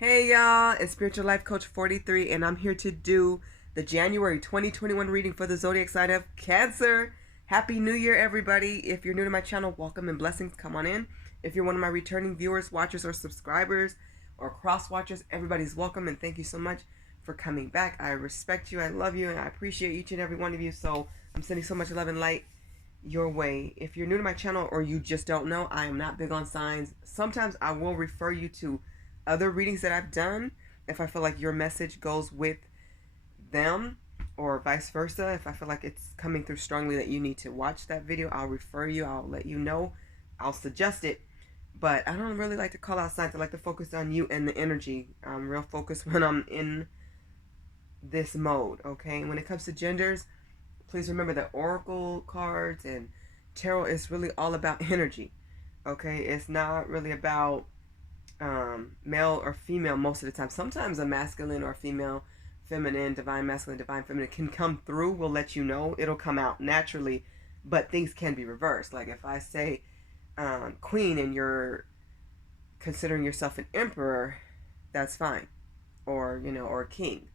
Hey y'all, it's Spiritual Life Coach 43, and I'm here to do the January 2021 reading for the zodiac sign of Cancer. Happy New Year, everybody. If you're new to my channel, welcome and blessings. Come on in. If you're one of my returning viewers, watchers, or subscribers, or cross watchers, everybody's welcome, and thank you so much for coming back. I respect you, I love you, and I appreciate each and every one of you, so I'm sending so much love and light your way. If you're new to my channel or you just don't know, I am not big on signs. Sometimes I will refer you to other readings that I've done if I feel like your message goes with them, or vice versa. If I feel like it's coming through strongly that you need to watch that video, I'll refer you, I'll let you know, I'll suggest it. But I don't really like to call out signs. I like to focus on you and the energy. I'm real focused when I'm in this mode, okay? When it comes to genders, please remember that oracle cards and tarot is really all about energy, okay? It's not really about male or female most of the time. Sometimes a masculine or female, feminine, divine masculine, divine feminine can come through. We'll let you know. It'll come out naturally, but things can be reversed. Like if I say queen and you're considering yourself an emperor, that's fine. Or, or a king.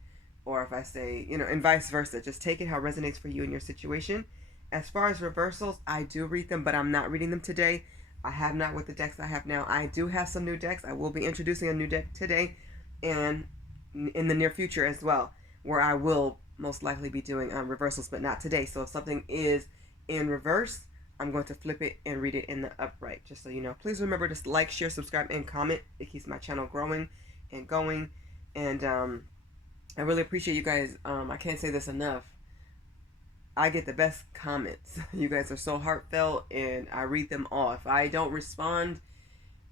Or if I say, and vice versa. Just take it how it resonates for you in your situation. As far as reversals, I do read them, but I'm not reading them today. I have not with the decks I have now. I do have some new decks. I will be introducing a new deck today and in the near future as well, where I will most likely be doing reversals, but not today. So if something is in reverse, I'm going to flip it and read it in the upright, just so you know. Please remember to like, share, subscribe, and comment. It keeps my channel growing and going. And I really appreciate you guys. I can't say this enough. I get the best comments. You guys are so heartfelt, and I read them all. If I don't respond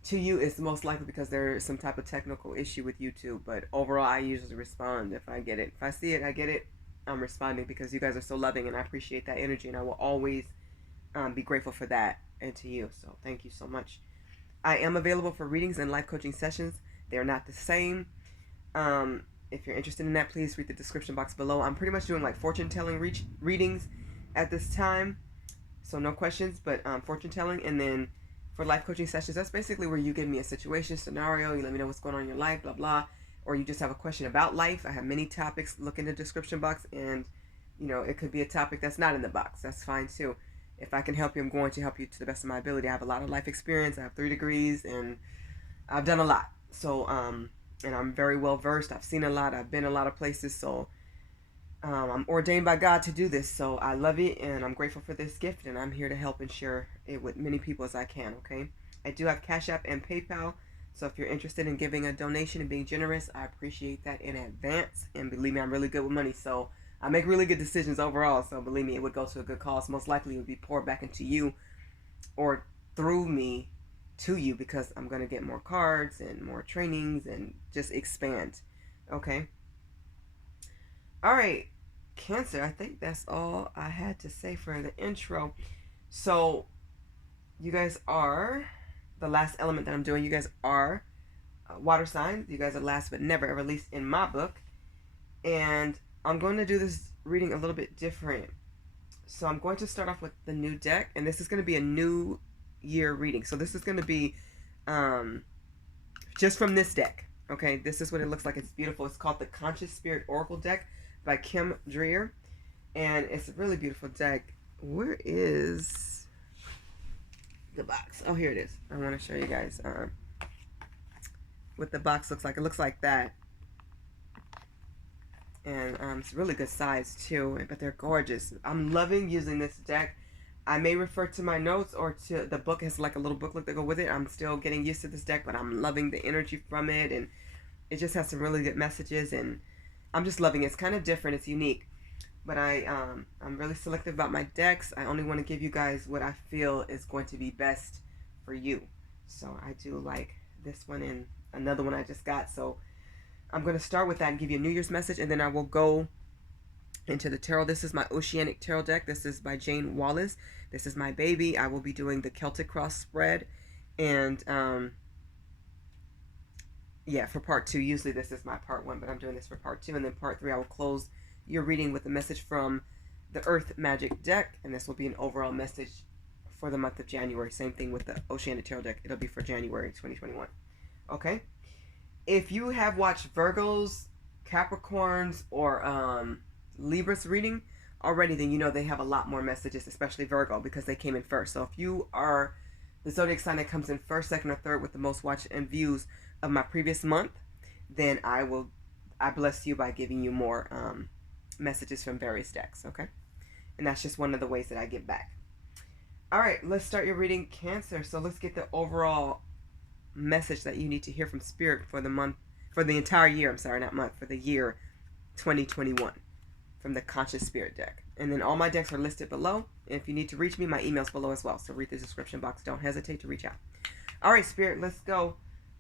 to you, it's most likely because there is some type of technical issue with YouTube. But overall, I usually respond if I get it. If I see it, I get it. I'm responding because you guys are so loving, and I appreciate that energy, and I will always be grateful for that and to you. So thank you so much. I am available for readings and life coaching sessions. They are not the same. If you're interested in that, please read the description box below. I'm pretty much doing like fortune telling readings at this time, so no questions, but fortune telling. And then for life coaching sessions, that's basically where you give me a situation, scenario, you let me know what's going on in your life, blah blah, or you just have a question about life. I have many topics. Look in the description box, and it could be a topic that's not in the box. That's fine too. If I can help you, I'm going to help you to the best of my ability. I have a lot of life experience. I have 3 degrees, and I've done a lot. So and I'm very well versed. I've seen a lot. I've been a lot of places. So I'm ordained by God to do this. So I love it, and I'm grateful for this gift, and I'm here to help and share it with many people as I can, okay? I do have Cash App and PayPal. So if you're interested in giving a donation and being generous, I appreciate that in advance. And believe me, I'm really good with money. So I make really good decisions overall. So believe me, it would go to a good cause. Most likely it would be poured back into you or through me to you, because I'm going to get more cards and more trainings and just expand. Okay. All right. Cancer, I think that's all I had to say for the intro. So you guys are the last element that I'm doing. You guys are water signs. You guys are last but never, at least in my book. And I'm going to do this reading a little bit different. So I'm going to start off with the new deck, and this is going to be a new year reading. So this is going to be just from this deck. Okay, this is what it looks like. It's beautiful. It's called the Conscious Spirit Oracle deck by Kim Dreer, and it's a really beautiful deck. Where is the box? Oh, here it is. I want to show you guys what the box looks like. It looks like that. And it's a really good size too, but they're gorgeous. I'm loving using this deck. I may refer to my notes or to the book. It has like a little booklet that go with it. I'm still getting used to this deck, but I'm loving the energy from it, and it just has some really good messages, and I'm just loving it. It's kind of different. It's unique, but I'm really selective about my decks. I only want to give you guys what I feel is going to be best for you. So I do like this one and another one I just got. So I'm going to start with that and give you a New Year's message, and then I will go into the tarot. This is my Oceanic Tarot deck. This is by Jane Wallace. This is my baby. I will be doing the Celtic Cross spread, and yeah, for part 2. Usually this is my part 1, but I'm doing this for part 2, and then part 3 I will close your reading with a message from the Earth Magic deck, and this will be an overall message for the month of January. Same thing with the Oceanic Tarot deck. It'll be for January 2021. Okay? If you have watched Virgos, Capricorns, or Libras reading already, then you know they have a lot more messages, especially Virgo, because they came in first. So if you are the zodiac sign that comes in first, second, or third with the most watch and views of my previous month, then I bless you by giving you more messages from various decks, okay? And that's just one of the ways that I give back. All right, let's start your reading, Cancer. So let's get the overall message that you need to hear from Spirit for the month, for the entire year. I'm sorry, not month, for the year 2021 from the Conscious Spirit deck. And then all my decks are listed below. And if you need to reach me, my email's below as well. So read the description box. Don't hesitate to reach out. All right, Spirit, let's go.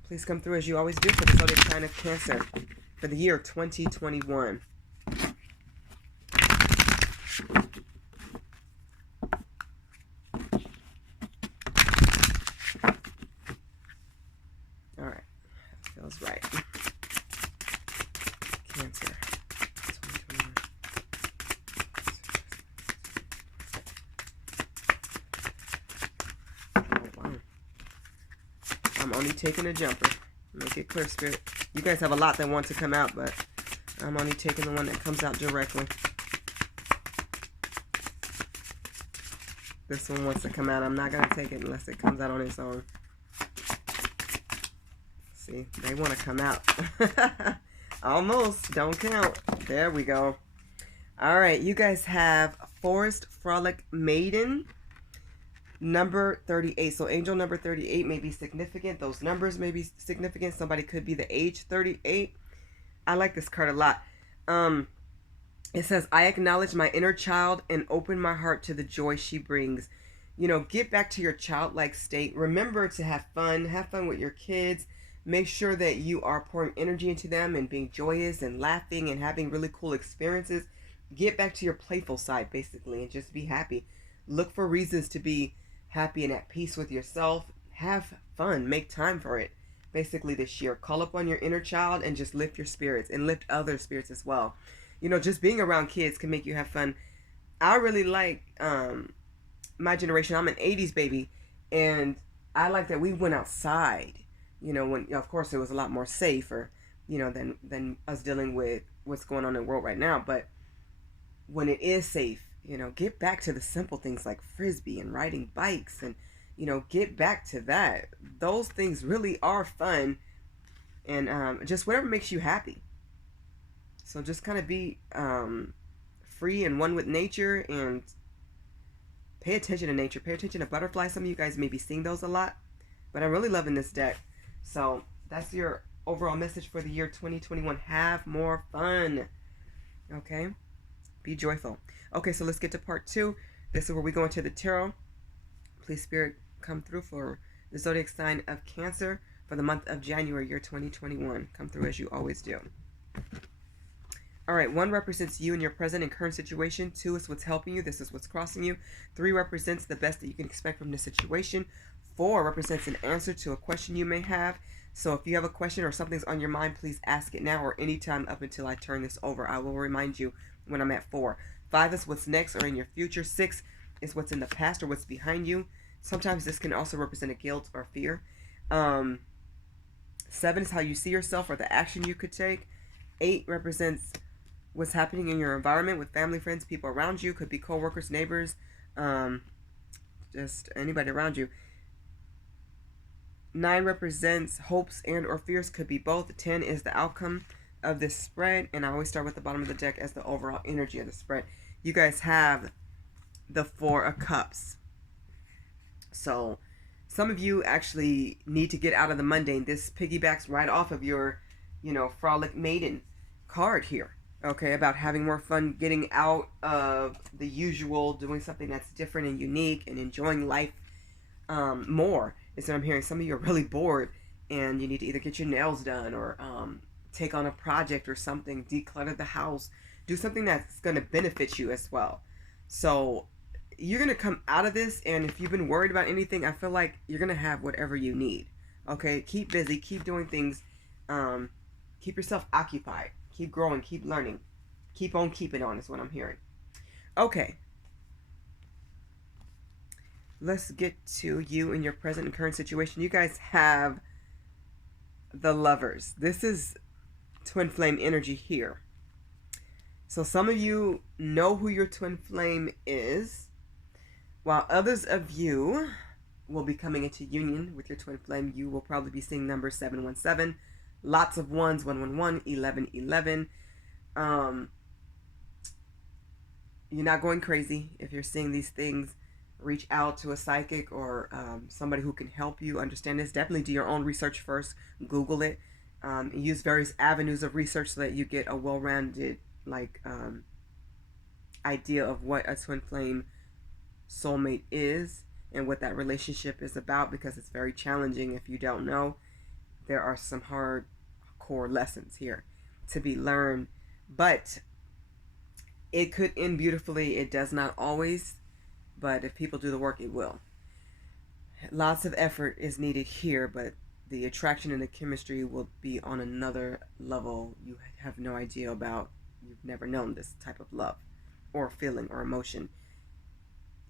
Please come through as you always do for the zodiac sign of Cancer for the year 2021. All right, that feels right. Cancer 2021. Oh, wow. I'm only taking a jumper. Make it clear, Spirit. You guys have a lot that want to come out, but I'm only taking the one that comes out directly. This one wants to come out. I'm not going to take it unless it comes out on its own. See, they want to come out. Almost. Don't count. There we go. All right. You guys have Forest Frolic Maiden, number 38. So angel number 38 may be significant. Those numbers may be significant. Somebody could be the age 38. I like this card a lot. It says, I acknowledge my inner child and open my heart to the joy she brings. You know, get back to your childlike state. Remember to have fun. Have fun with your kids. Make sure that you are pouring energy into them and being joyous and laughing and having really cool experiences. Get back to your playful side, basically, and just be happy. Look for reasons to be happy and at peace with yourself. Have fun. Make time for it. Basically, this year, call upon your inner child and just lift your spirits and lift other spirits as well. You know, just being around kids can make you have fun. I really like my generation. I'm an 80s baby, and I like that we went outside. You know, when of course it was a lot more safer, you know, than us dealing with what's going on in the world right now. But when it is safe, you know, get back to the simple things like frisbee and riding bikes, and you know, get back to that. Those things really are fun, and just whatever makes you happy. So just kind of be free and one with nature, and pay attention to nature. Pay attention to butterflies. Some of you guys may be seeing those a lot, but I'm really loving this deck. So that's your overall message for the year 2021. Have more fun. Okay? Be joyful. Okay, so let's get to part 2. This is where we go into the tarot. Please, Spirit, come through for the zodiac sign of Cancer for the month of January, year 2021. Come through as you always do. All right, 1 represents you in your present and current situation. 2 is what's helping you. This is what's crossing you. 3 represents the best that you can expect from this situation. 4 represents an answer to a question you may have. So if you have a question or something's on your mind, please ask it now or anytime up until I turn this over. I will remind you when I'm at 4. 5 is what's next or in your future. 6 is what's in the past or what's behind you. Sometimes this can also represent a guilt or fear. 7 is how you see yourself or the action you could take. 8 represents what's happening in your environment with family, friends, people around you. Could be co-workers, neighbors, just anybody around you. 9 represents hopes and or fears. Could be both. 10 is the outcome of this spread. And I always start with the bottom of the deck as the overall energy of the spread. You guys have the 4 of Cups. So some of you actually need to get out of the mundane. This piggybacks right off of your, you know, Frolic Maiden card here. Okay, about having more fun, getting out of the usual, doing something that's different and unique, and enjoying life more. Is what I'm hearing. Some of you are really bored, and you need to either get your nails done or take on a project or something, declutter the house, do something that's going to benefit you as well. So you're going to come out of this, and if you've been worried about anything, I feel like you're going to have whatever you need. Okay, keep busy, keep doing things, keep yourself occupied. Keep growing, keep learning. Keep on keeping on is what I'm hearing. Okay. Let's get to you in your present and current situation. You guys have the Lovers. This is twin flame energy here. So some of you know who your twin flame is, while others of you will be coming into union with your twin flame. You will probably be seeing numbers 717, lots of ones, 111, 1111. You're not going crazy if you're seeing these things. Reach out to a psychic or somebody who can help you understand this. Definitely do your own research first. Google it. Use various avenues of research so that you get a well-rounded idea of what a twin flame soulmate is and what that relationship is about, because it's very challenging if you don't know. There are some hardcore lessons here to be learned, but it could end beautifully. It does not always, but if people do the work, it will. Lots of effort is needed here, but the attraction and the chemistry will be on another level you have no idea about. You've never known this type of love or feeling or emotion.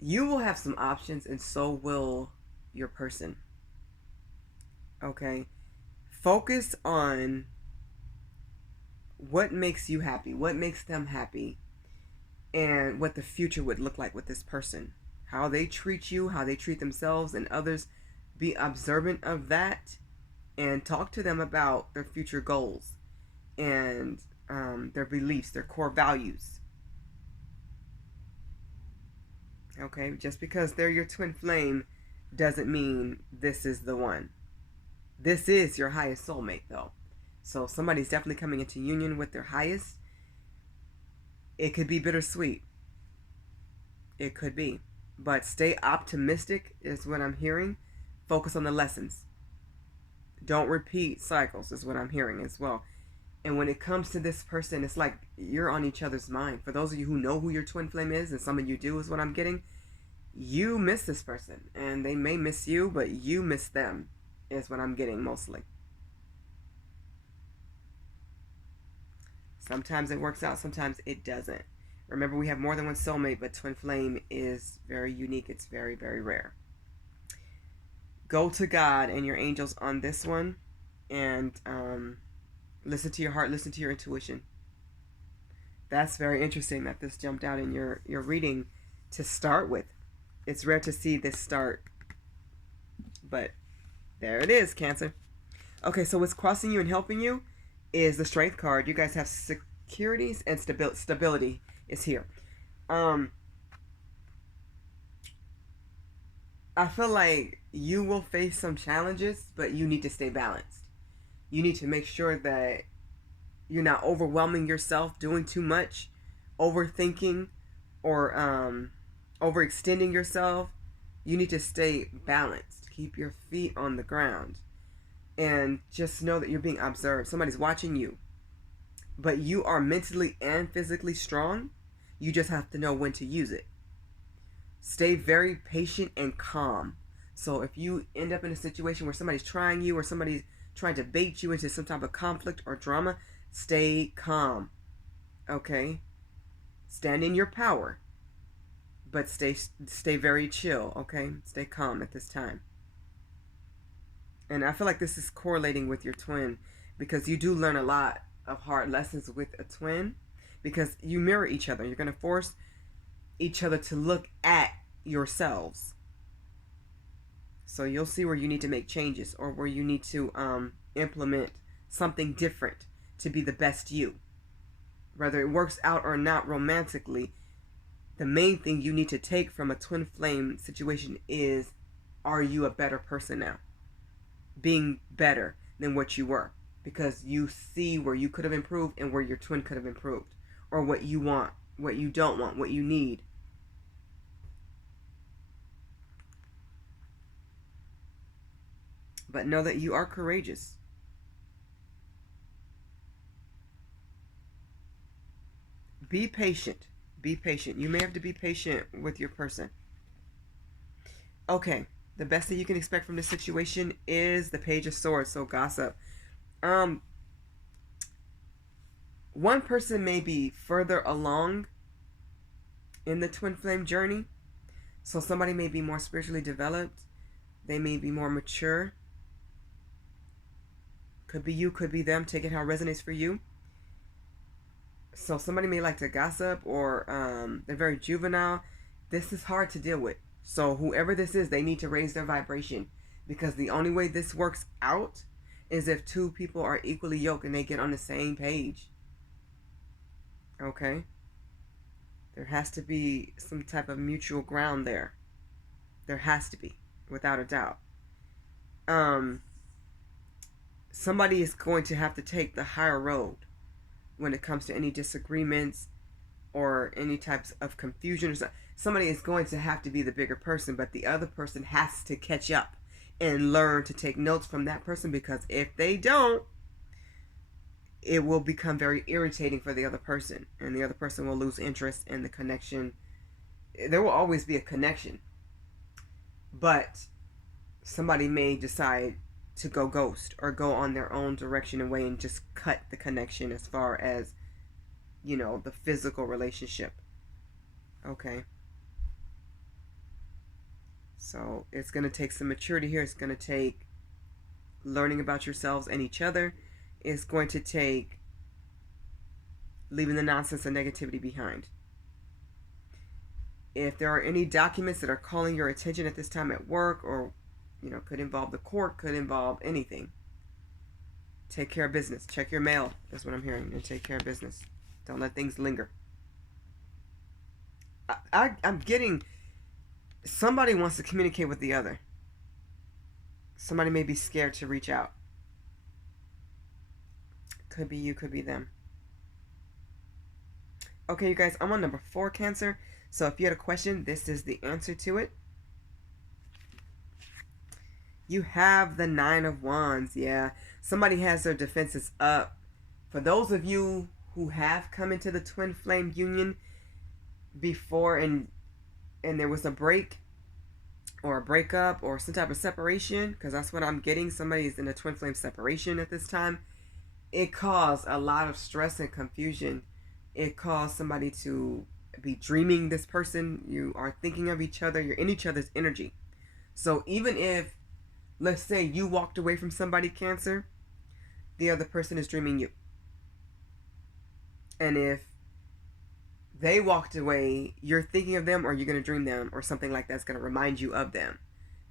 You will have some options, and so will your person. Okay? Focus on what makes you happy, what makes them happy, and what the future would look like with this person. How they treat you, how they treat themselves and others. Be observant of that and talk to them about their future goals and their beliefs, their core values. Okay, just because they're your twin flame doesn't mean this is the one. This is your highest soulmate, though. So somebody's definitely coming into union with their highest. It could be bittersweet. It could be. But stay optimistic is what I'm hearing. Focus on the lessons. Don't repeat cycles is what I'm hearing as well. And when it comes to this person, it's like you're on each other's mind. For those of you who know who your twin flame is, and some of you do is what I'm getting, you miss this person. And they may miss you, but you miss them is what I'm getting mostly. Sometimes it works out, sometimes it doesn't. Remember, we have more than one soulmate, but twin flame is very unique. It's very, very rare. Go to God and your angels on this one, and listen to your heart, listen to your intuition. That's very interesting that this jumped out in your reading to start with. It's rare to see this start, but there it is, Cancer. Okay, so what's crossing you and helping you is the Strength card. You guys have securities and stability is here. I feel like you will face some challenges, but you need to stay balanced. You need to make sure that you're not overwhelming yourself, doing too much, overthinking, or overextending yourself. You need to stay balanced. Keep your feet on the ground. And just know that you're being observed. Somebody's watching you. But you are mentally and physically strong. You just have to know when to use it. Stay very patient and calm. So if you end up in a situation where somebody's trying you or somebody's trying to bait you into some type of conflict or drama, stay calm. Okay? Stand in your power. But stay very chill, okay? Stay calm at this time. And I feel like this is correlating with your twin, because you do learn a lot of hard lessons with a twin, because you mirror each other. You're going to force each other to look at yourselves. So you'll see where you need to make changes, or where you need to implement something different to be the best you. Whether it works out or not romantically, the main thing you need to take from a twin flame situation is, are you a better person now? Being better than what you were, because you see where you could have improved and where your twin could have improved, or what you want, what you don't want, what you need. But know that you are courageous. Be patient. Be patient. You may have to be patient with your person. Okay. The best that you can expect from this situation is the Page of Swords. So gossip. One person may be further along in the twin flame journey. So somebody may be more spiritually developed. They may be more mature. Could be you, could be them. Take it how it resonates for you. So somebody may like to gossip, or they're very juvenile. This is hard to deal with. So whoever this is, they need to raise their vibration, because the only way this works out is if two people are equally yoked and they get on the same page. Okay? There has to be some type of mutual ground there. There has to be, without a doubt. Somebody is going to have to take the higher road when it comes to any disagreements or any types of confusion or something. Somebody is going to have to be the bigger person, but the other person has to catch up and learn to take notes from that person, because if they don't, it will become very irritating for the other person, and the other person will lose interest in the connection. There will always be a connection, but somebody may decide to go ghost or go on their own direction and way and just cut the connection as far as, you know, the physical relationship. Okay. So it's going to take some maturity here. It's going to take learning about yourselves and each other. It's going to take leaving the nonsense and negativity behind. If there are any documents that are calling your attention at this time at work, or, you know, could involve the court, could involve anything, take care of business. Check your mail. That's what I'm hearing. And take care of business. Don't let things linger. I'm getting... Somebody wants to communicate with the other. Somebody may be scared to reach out. Could be you, could be them. Okay, you guys, I'm on number 4, Cancer. So if you had a question, this is the answer to it. You have the 9 of Wands. Yeah, somebody has their defenses up. For those of you who have come into the twin flame union before, and there was a break or a breakup or some type of separation, because that's what I'm getting. Somebody's in a twin flame separation at this time. It caused a lot of stress and confusion. It caused somebody to be dreaming this person. You are thinking of each other. You're in each other's energy. So even if, let's say, you walked away from somebody, Cancer, the other person is dreaming you. And if they walked away, you're thinking of them, or you're going to dream them, or something like that's going to remind you of them.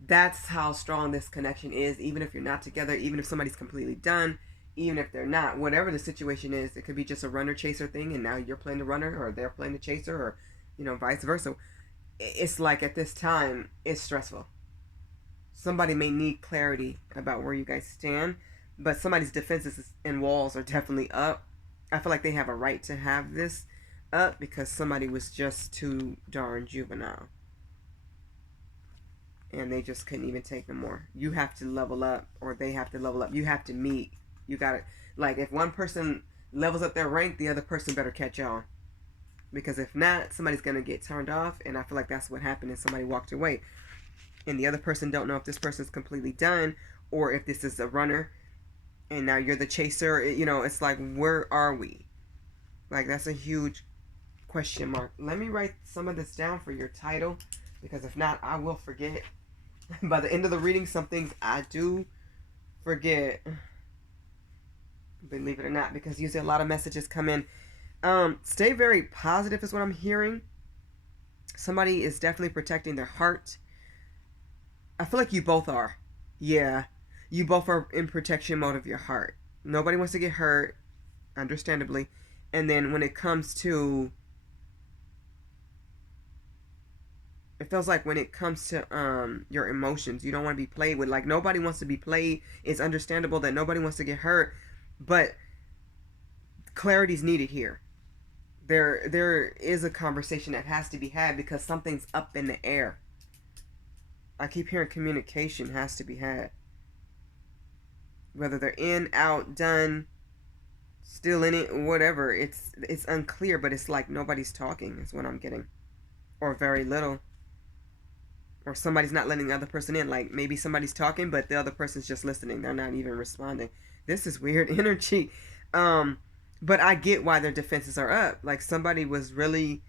That's how strong this connection is, even if you're not together, even if somebody's completely done, even if they're not, whatever the situation is. It could be just a runner-chaser thing, and now you're playing the runner, or they're playing the chaser, or, you know, vice versa. It's like at this time, it's stressful. Somebody may need clarity about where you guys stand, but somebody's defenses and walls are definitely up. I feel like they have a right to have this up, because somebody was just too darn juvenile. And they just couldn't even take no more. You have to level up, or they have to level up. You have to meet. You got to, like, if one person levels up their rank, the other person better catch on. Because if not, somebody's going to get turned off. And I feel like that's what happened, and somebody walked away. And the other person don't know if this person's completely done, or if this is a runner and now you're the chaser. You know, it's like, where are we? Like, that's a huge question mark. Let me write some of this down for your title, because if not, I will forget. By the end of the reading, some things I do forget, believe it or not, because usually a lot of messages come in. Stay very positive is what I'm hearing. Somebody is definitely protecting their heart. I feel like you both are. Yeah, you both are in protection mode of your heart. Nobody wants to get hurt, understandably. And then when it comes to, it feels like when it comes to your emotions, you don't want to be played with. Like, nobody wants to be played. It's understandable that nobody wants to get hurt, but clarity's needed here. There is a conversation that has to be had, because something's up in the air. I keep hearing communication has to be had. Whether they're in, out, done, still in it, whatever. It's unclear, but it's like nobody's talking is what I'm getting. Or very little. Or somebody's not letting the other person in. Like, maybe somebody's talking, but the other person's just listening. They're not even responding. This is weird energy. But I get why their defenses are up. Like, somebody was really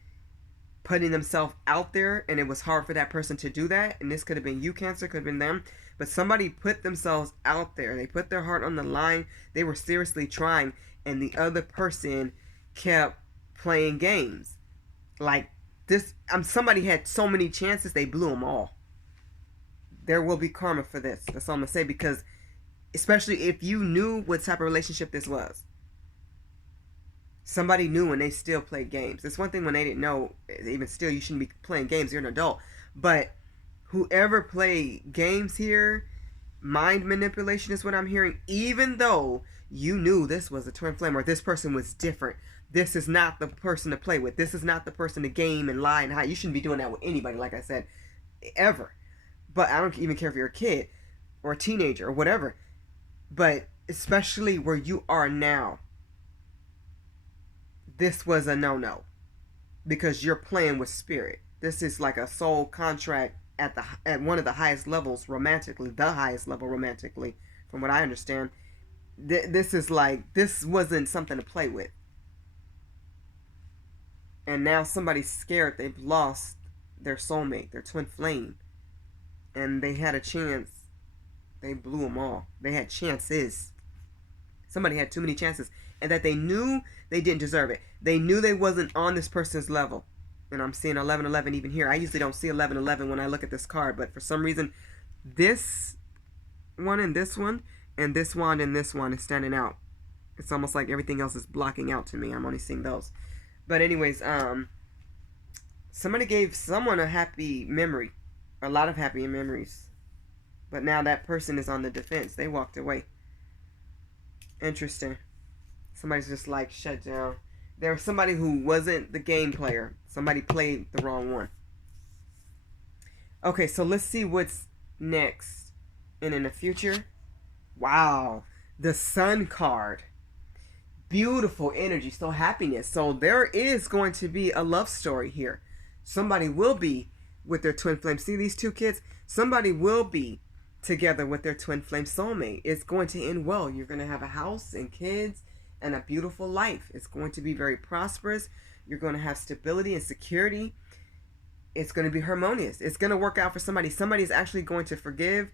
putting themselves out there, and it was hard for that person to do that. And this could have been you, Cancer, could have been them. but somebody put themselves out there. They put their heart on the line. They were seriously trying, and the other person kept playing games. Like this, somebody had so many chances, they blew them all. There will be karma for this. That's all I'm gonna say, because especially if you knew what type of relationship this was. Somebody knew and they still played games. It's one thing when they didn't know. Even still, you shouldn't be playing games. You're an adult. But whoever played games here, mind manipulation is what I'm hearing. Even though you knew this was a twin flame or this person was different, this is not the person to play with. This is not the person to game and lie and hide. You shouldn't be doing that with anybody, like I said, ever. But I don't even care if you're a kid or a teenager or whatever. But especially where you are now, this was a no-no, because you're playing with spirit. This is like a soul contract at one of the highest levels romantically, the highest level romantically, from what I understand. This is like, this wasn't something to play with. And now somebody's scared they've lost their soulmate, their twin flame, and they had a chance. They blew them all. They had chances. Somebody had too many chances, and that they knew they didn't deserve it. They knew they wasn't on this person's level. And I'm seeing 1111 even here. I usually don't see 1111 when I look at this card, but for some reason, this one and this one and this one and this one is standing out. It's almost like everything else is blocking out to me. I'm only seeing those. But anyways, somebody gave someone a happy memory, a lot of happy memories. But now that person is on the defense. They walked away. Interesting. Somebody's just like shut down. There was somebody who wasn't the game player. Somebody played the wrong one. Okay, so let's see what's next. And in the future, wow, the Sun card. Beautiful energy, so happiness. So there is going to be a love story here. Somebody will be with their twin flame. See these two kids? Somebody will be together with their twin flame soulmate. It's going to end well. You're going to have a house and kids and a beautiful life. It's going to be very prosperous. You're going to have stability and security. It's going to be harmonious. It's going to work out for somebody. Somebody's actually going to forgive,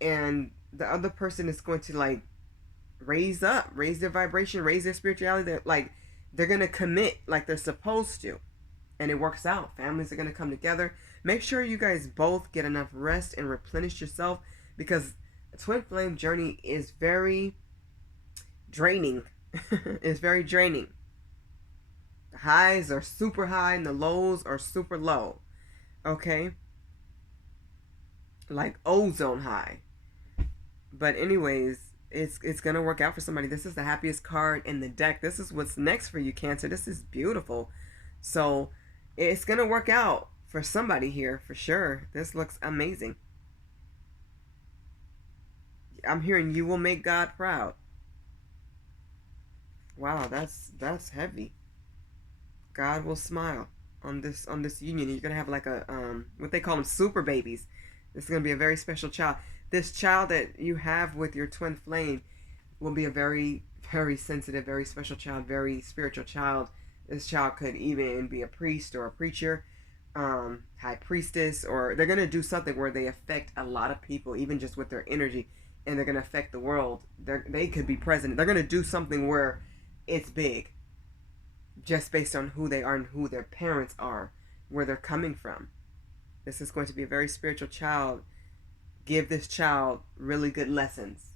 and the other person is going to like raise their vibration, raise their spirituality. They're going to commit like they're supposed to, and it works out. Families are going to come together. Make sure you guys both get enough rest and replenish yourself, because a twin flame journey is very draining. It's very draining. The highs are super high and the lows are super low. Okay? Like ozone high. But anyways, it's going to work out for somebody. This is the happiest card in the deck. This is what's next for you, Cancer. This is beautiful. So it's going to work out for somebody here for sure. This looks amazing. I'm hearing you will make God proud. Wow, that's heavy. God will smile on this union. You're gonna have like a what they call them, super babies. This is gonna be a very special child. This child that you have with your twin flame will be a very, very sensitive, very special child, very spiritual child. This child could even be a priest or a preacher, high priestess, or they're gonna do something where they affect a lot of people, even just with their energy, and they're gonna affect the world. They could be president. They're gonna do something where it's big, just based on who they are and who their parents are, where they're coming from. This is going to be a very spiritual child. Give this child really good lessons.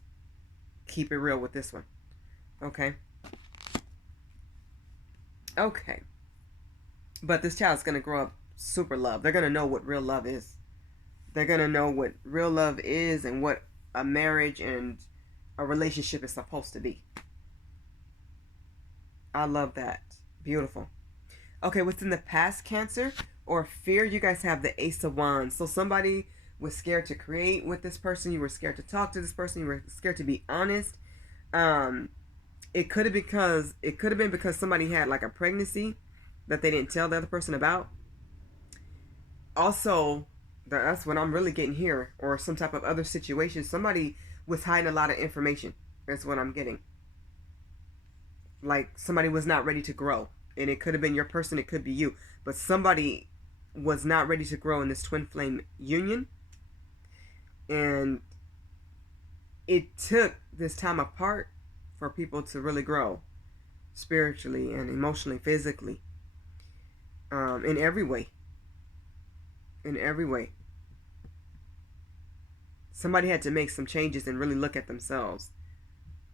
Keep it real with this one. Okay? Okay. But this child's going to grow up super love. They're going to know what real love is. They're going to know what real love is and what a marriage and a relationship is supposed to be. I love that. Beautiful. Okay, what's in the past, Cancer, or fear? You guys have the Ace of Wands. So somebody was scared to create with this person. You were scared to talk to this person. You were scared to be honest. It could have been because somebody had like a pregnancy that they didn't tell the other person about. Also, that's what I'm really getting here, or some type of other situation. Somebody was hiding a lot of information. That's what I'm getting. Like somebody was not ready to grow, and it could have been your person, it could be you, but somebody was not ready to grow in this twin flame union, and it took this time apart for people to really grow spiritually and emotionally, physically, in every way. In every way. Somebody had to make some changes and really look at themselves.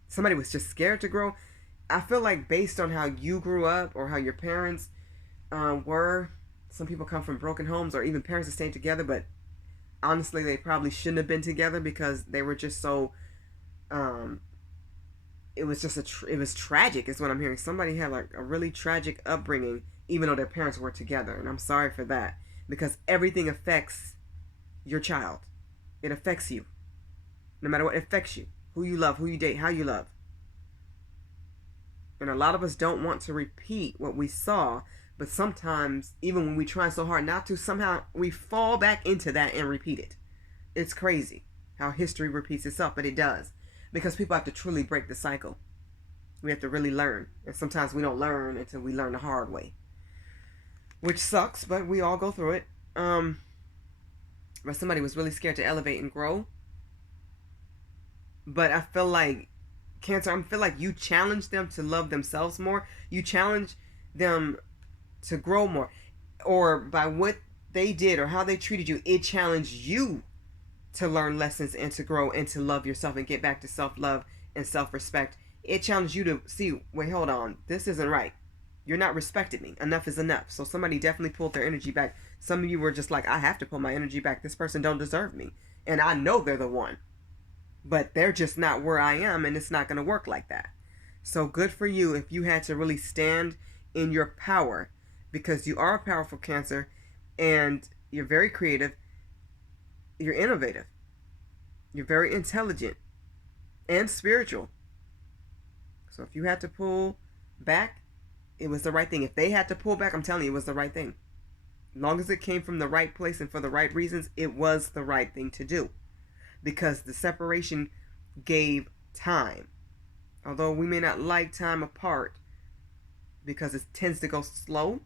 Somebody was just scared to grow. I feel like based on how you grew up or how your parents were, some people come from broken homes or even parents that stayed together, but honestly, they probably shouldn't have been together because they were just so. It was just it was tragic, is what I'm hearing. Somebody had like a really tragic upbringing, even though their parents were together, and I'm sorry for that because everything affects your child. It affects you, no matter what. It affects you, who you love, who you date, how you love. And a lot of us don't want to repeat what we saw, but sometimes, even when we try so hard not to, somehow we fall back into that and repeat it. It's crazy how history repeats itself, but it does. Because people have to truly break the cycle. We have to really learn. And sometimes we don't learn until we learn the hard way. Which sucks, but we all go through it. But somebody was really scared to elevate and grow. But I feel like Cancer, I feel like you challenge them to love themselves more. You challenge them to grow more. Or by what they did or how they treated you, it challenged you to learn lessons and to grow and to love yourself and get back to self-love and self-respect. It challenged you to see, wait, hold on, this isn't right. You're not respecting me. Enough is enough. So somebody definitely pulled their energy back. Some of you were just like, I have to pull my energy back. This person don't deserve me. And I know they're the one. But they're just not where I am, and it's not going to work like that. So good for you if you had to really stand in your power, because you are a powerful Cancer, and you're very creative, you're innovative, you're very intelligent, and spiritual. So if you had to pull back, it was the right thing. If they had to pull back, I'm telling you, it was the right thing. As long as it came from the right place and for the right reasons, it was the right thing to do. Because the separation gave time. Although we may not like time apart because it tends to go slow,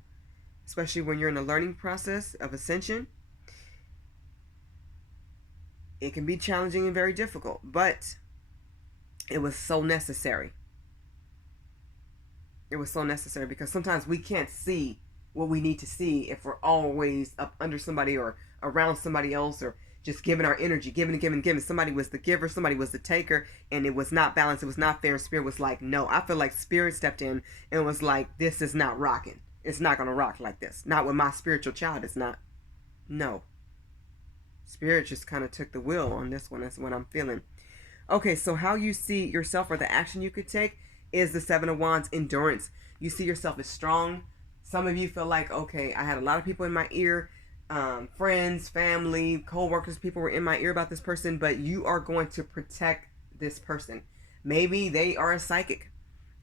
especially when you're in a learning process of ascension, it can be challenging and very difficult, but it was so necessary. It was so necessary because sometimes we can't see what we need to see if we're always up under somebody or around somebody else or just giving our energy, giving. Somebody was the giver, somebody was the taker, and it was not balanced. It was not fair. And Spirit was like, no. I feel like Spirit stepped in and was like, this is not rocking. It's not going to rock like this. Not with my spiritual child. It's not. No. Spirit just kind of took the wheel on this one. That's what I'm feeling. Okay, so how you see yourself or the action you could take is the Seven of Wands, endurance. You see yourself as strong. Some of you feel like, okay, I had a lot of people in my ear. Friends, family, co-workers, people were in my ear about this person, but you are going to protect this person. Maybe they are a psychic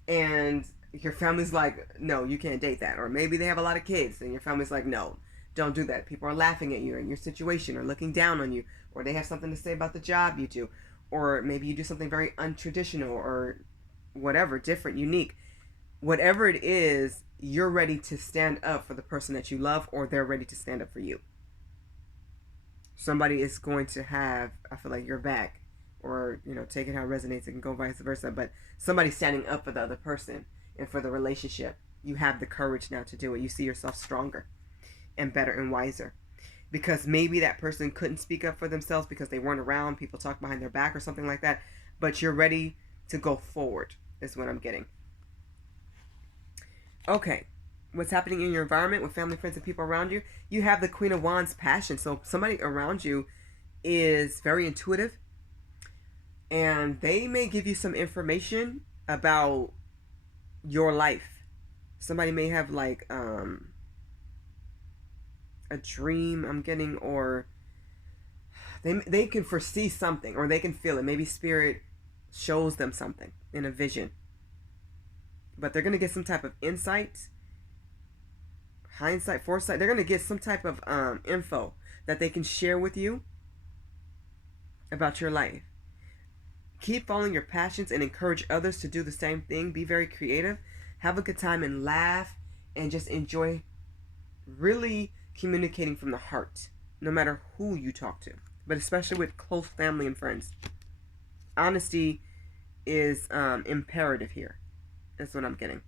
and your family's like, no, you can't date that. Or maybe they have a lot of kids and your family's like, no, don't do that. People are laughing at you and your situation or looking down on you, or they have something to say about the job you do, or maybe you do something very untraditional or whatever, different, unique. Whatever it is, you're ready to stand up for the person that you love, or they're ready to stand up for you. Somebody is going to have, I feel like, your back, or, take it how it resonates. It can go vice versa, but somebody's standing up for the other person and for the relationship. You have the courage now to do it. You see yourself stronger and better and wiser, because maybe that person couldn't speak up for themselves because they weren't around, people talk behind their back or something like that, but you're ready to go forward is what I'm getting. Okay, what's happening in your environment with family, friends, and people around you? You have the Queen of Wands, passion. So somebody around you is very intuitive, and they may give you some information about your life. Somebody may have like a dream, I'm getting, or they can foresee something, or they can feel it. Maybe Spirit shows them something in a vision. But they're going to get some type of insight, hindsight, foresight. They're going to get some type of info that they can share with you about your life. Keep following your passions and encourage others to do the same thing. Be very creative. Have a good time and laugh and just enjoy really communicating from the heart, no matter who you talk to, but especially with close family and friends. Honesty is imperative here. That's what I'm getting.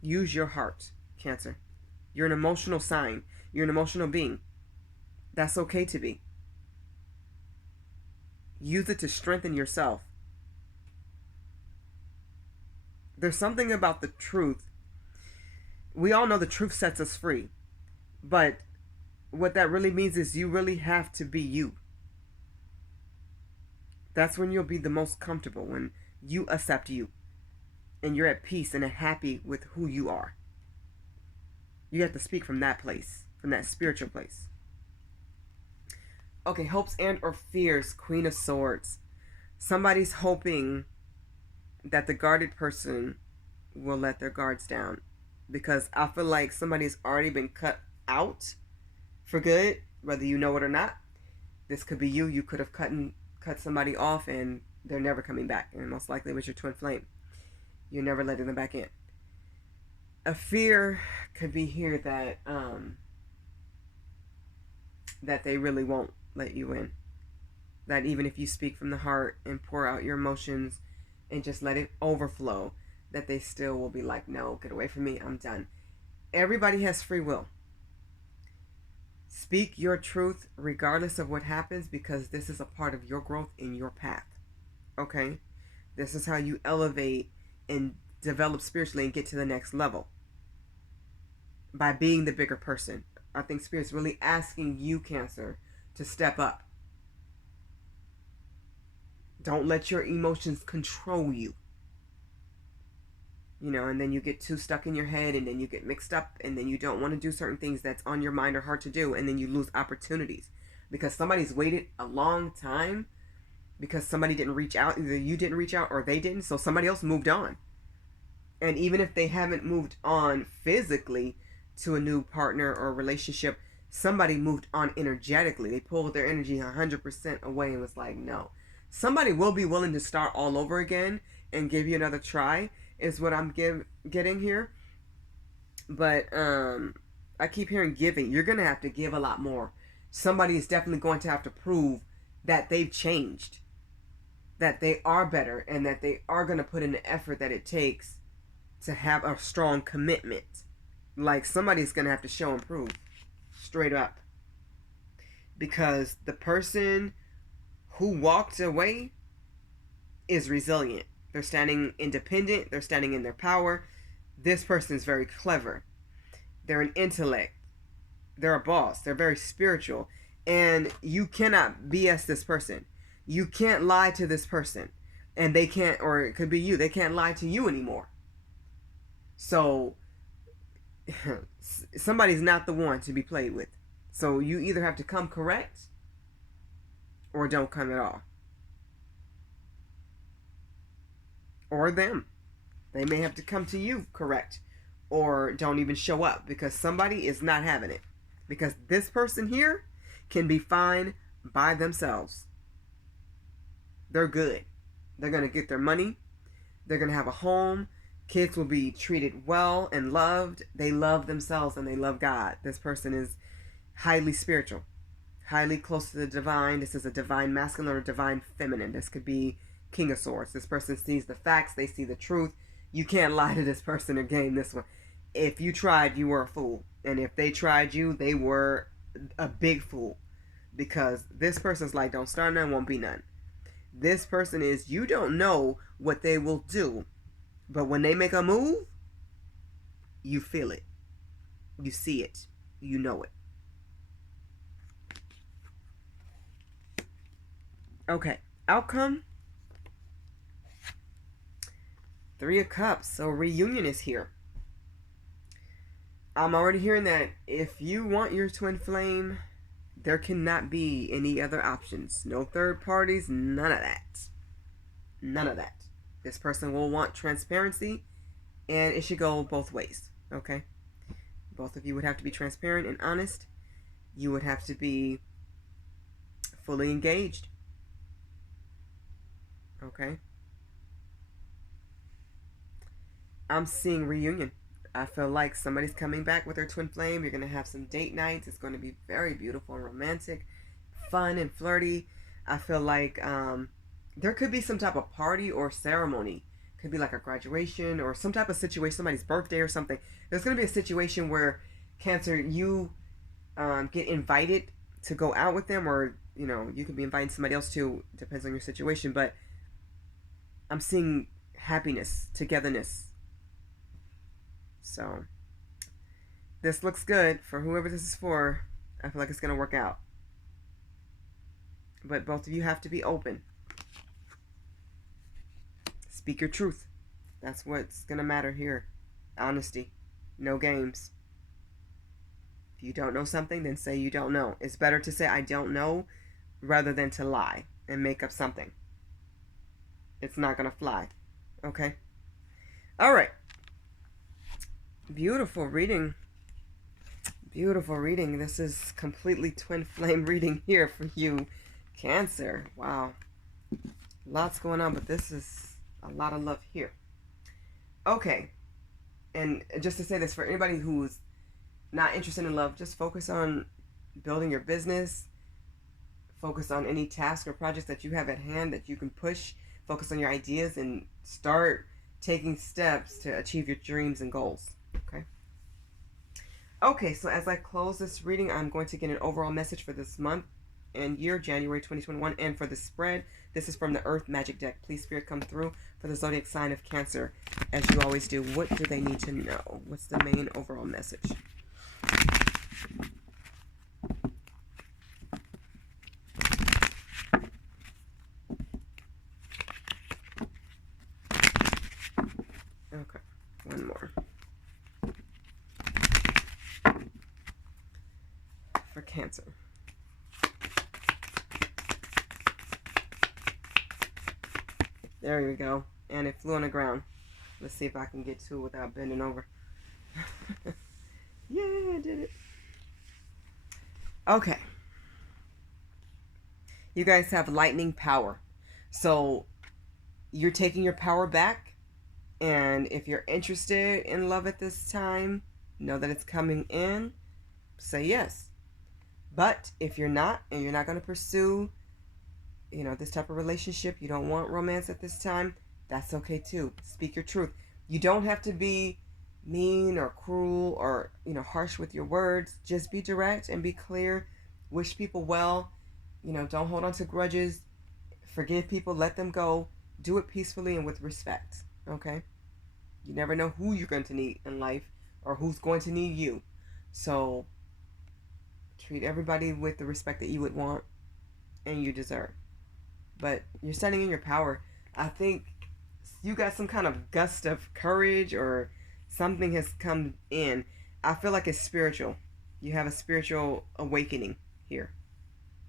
Use your heart, Cancer. You're an emotional sign. You're an emotional being. That's okay to be. Use it to strengthen yourself. There's something about the truth. We all know the truth sets us free. But what that really means is you really have to be you. That's when you'll be the most comfortable, when you accept you and you're at peace and happy with who you are. You have to speak from that place, from that spiritual place. Okay, hopes and or fears, Queen of Swords. Somebody's hoping that the guarded person will let their guards down, because I feel like somebody's already been cut out for good, whether you know it or not. This could be you. You could have cut somebody off and they're never coming back, and most likely it was your twin flame. You're never letting them back in. A fear could be here that they really won't let you in. That even if you speak from the heart and pour out your emotions and just let it overflow, that they still will be like, no, get away from me, I'm done. Everybody has free will. Speak your truth regardless of what happens, because this is a part of your growth in your path. Okay? This is how you elevate and develop spiritually and get to the next level. By being the bigger person. I think Spirit's really asking you, Cancer, to step up. Don't let your emotions control you. You know, and then you get too stuck in your head, and then you get mixed up, and then you don't want to do certain things that's on your mind or hard to do, and then you lose opportunities because somebody's waited a long time, because somebody didn't reach out. Either you didn't reach out or they didn't, so somebody else moved on. And even if they haven't moved on physically to a new partner or relationship, somebody moved on energetically. They pulled their energy 100% away and was like, no. Somebody will be willing to start all over again and give you another try, is what I'm getting here. But I keep hearing giving. You're going to have to give a lot more. Somebody is definitely going to have to prove that they've changed, that they are better, and that they are going to put in the effort that it takes to have a strong commitment. Like, somebody's going to have to show and prove, straight up. Because the person who walked away is resilient. They're standing independent. They're standing in their power. This person is very clever. They're an intellect. They're a boss. They're very spiritual. And you cannot BS this person. You can't lie to this person. And they can't, or it could be you, they can't lie to you anymore. So, somebody's not the one to be played with. So you either have to come correct or don't come at all. Or them. They may have to come to you correct or don't even show up, because somebody is not having it. Because this person here can be fine by themselves. They're good. They're going to get their money. They're going to have a home. Kids will be treated well and loved. They love themselves and they love God. This person is highly spiritual, highly close to the divine. This is a divine masculine or divine feminine. This could be King of Swords. This person sees the facts. They see the truth. You can't lie to this person or game this one. If you tried, you were a fool. And if they tried you, they were a big fool. Because this person's like, don't start none, won't be none. This person is, you don't know what they will do. But when they make a move, you feel it. You see it. You know it. Okay. Outcome. 3 of Cups. So reunion is here. I'm already hearing that if you want your twin flame, there cannot be any other options. No third parties. None of that. None of that. This person will want transparency, and it should go both ways. Okay? Both of you would have to be transparent and honest. You would have to be fully engaged. Okay? I'm seeing reunion. I feel like somebody's coming back with their twin flame. You're going to have some date nights. It's going to be very beautiful and romantic, fun and flirty. I feel like there could be some type of party or ceremony. Could be like a graduation or some type of situation, somebody's birthday or something. There's going to be a situation where, Cancer, you get invited to go out with them, or you could be inviting somebody else too. Depends on your situation, but I'm seeing happiness, togetherness. So this looks good for whoever this is for. I feel like it's going to work out. But both of you have to be open. Speak your truth. That's what's going to matter here. Honesty. No games. If you don't know something, then say you don't know. It's better to say I don't know rather than to lie and make up something. It's not going to fly. Okay? All right. Beautiful reading. Beautiful reading. This is completely twin flame reading here for you, Cancer. Wow. Lots going on, but this is a lot of love here. Okay. And just to say this, for anybody who's not interested in love, just focus on building your business. Focus on any task or projects that you have at hand that you can push. Focus on your ideas and start taking steps to achieve your dreams and goals. Okay? Okay, so as I close this reading, I'm going to get an overall message for this month and year, January 2021, and for the spread. This is from the Earth Magic deck. Please, Spirit, come through for the zodiac sign of Cancer, as you always do. What do they need to know? What's the main overall message? Okay, one more. For Cancer. There we go. And it flew on the ground. Let's see if I can get to it without bending over. Yeah, I did it. Okay. You guys have lightning power. So you're taking your power back. And if you're interested in love at this time, know that it's coming in. Say yes. But if you're not, and you're not going to pursue, this type of relationship, you don't want romance at this time, that's okay too. Speak your truth. You don't have to be mean or cruel or, harsh with your words. Just be direct and be clear. Wish people well. Don't hold on to grudges. Forgive people. Let them go. Do it peacefully and with respect. Okay? You never know who you're going to need in life or who's going to need you. So treat everybody with the respect that you would want and you deserve. But you're standing in your power. I think you got some kind of gust of courage or something has come in. I feel like it's spiritual. You have a spiritual awakening here.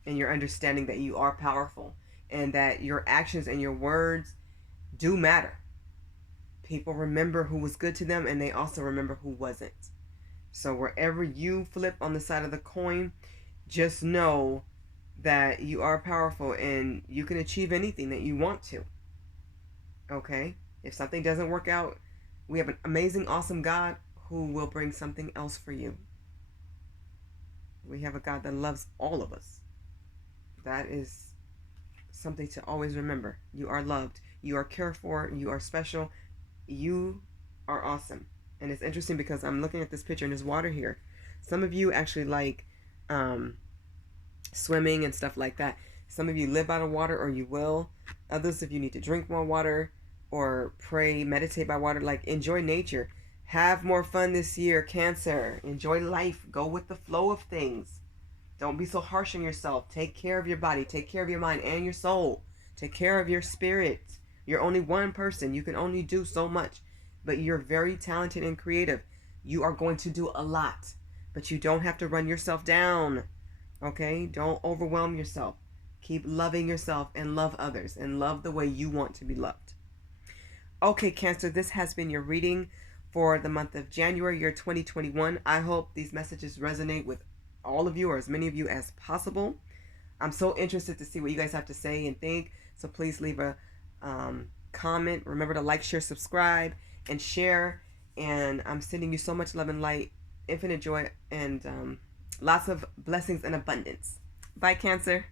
And you're understanding that you are powerful and that your actions and your words do matter. People remember who was good to them and they also remember who wasn't. So wherever you flip on the side of the coin, just know that you are powerful and you can achieve anything that you want to. Okay? If something doesn't work out, we have an amazing, awesome God who will bring something else for you. We have a God that loves all of us. That is something to always remember. You are loved. You are cared for. You are special. You are awesome. And it's interesting because I'm looking at this picture and there's water here. Some of you actually like swimming and stuff like that. Some of you live by the water or you will. Others of you need to drink more water or pray, meditate by water. Like, enjoy nature. Have more fun this year, Cancer. Enjoy life. Go with the flow of things. Don't be so harsh on yourself. Take care of your body. Take care of your mind and your soul. Take care of your spirit. You're only one person. You can only do so much. But you're very talented and creative. You are going to do a lot. But you don't have to run yourself down. Okay? Don't overwhelm yourself. Keep loving yourself and love others. And love the way you want to be loved. Okay, Cancer. This has been your reading for the month of January, year 2021. I hope these messages resonate with all of you or as many of you as possible. I'm so interested to see what you guys have to say and think. So please leave a comment. Remember to like, share, subscribe, and share. And I'm sending you so much love and light, infinite joy, and lots of blessings and abundance. Bye, Cancer.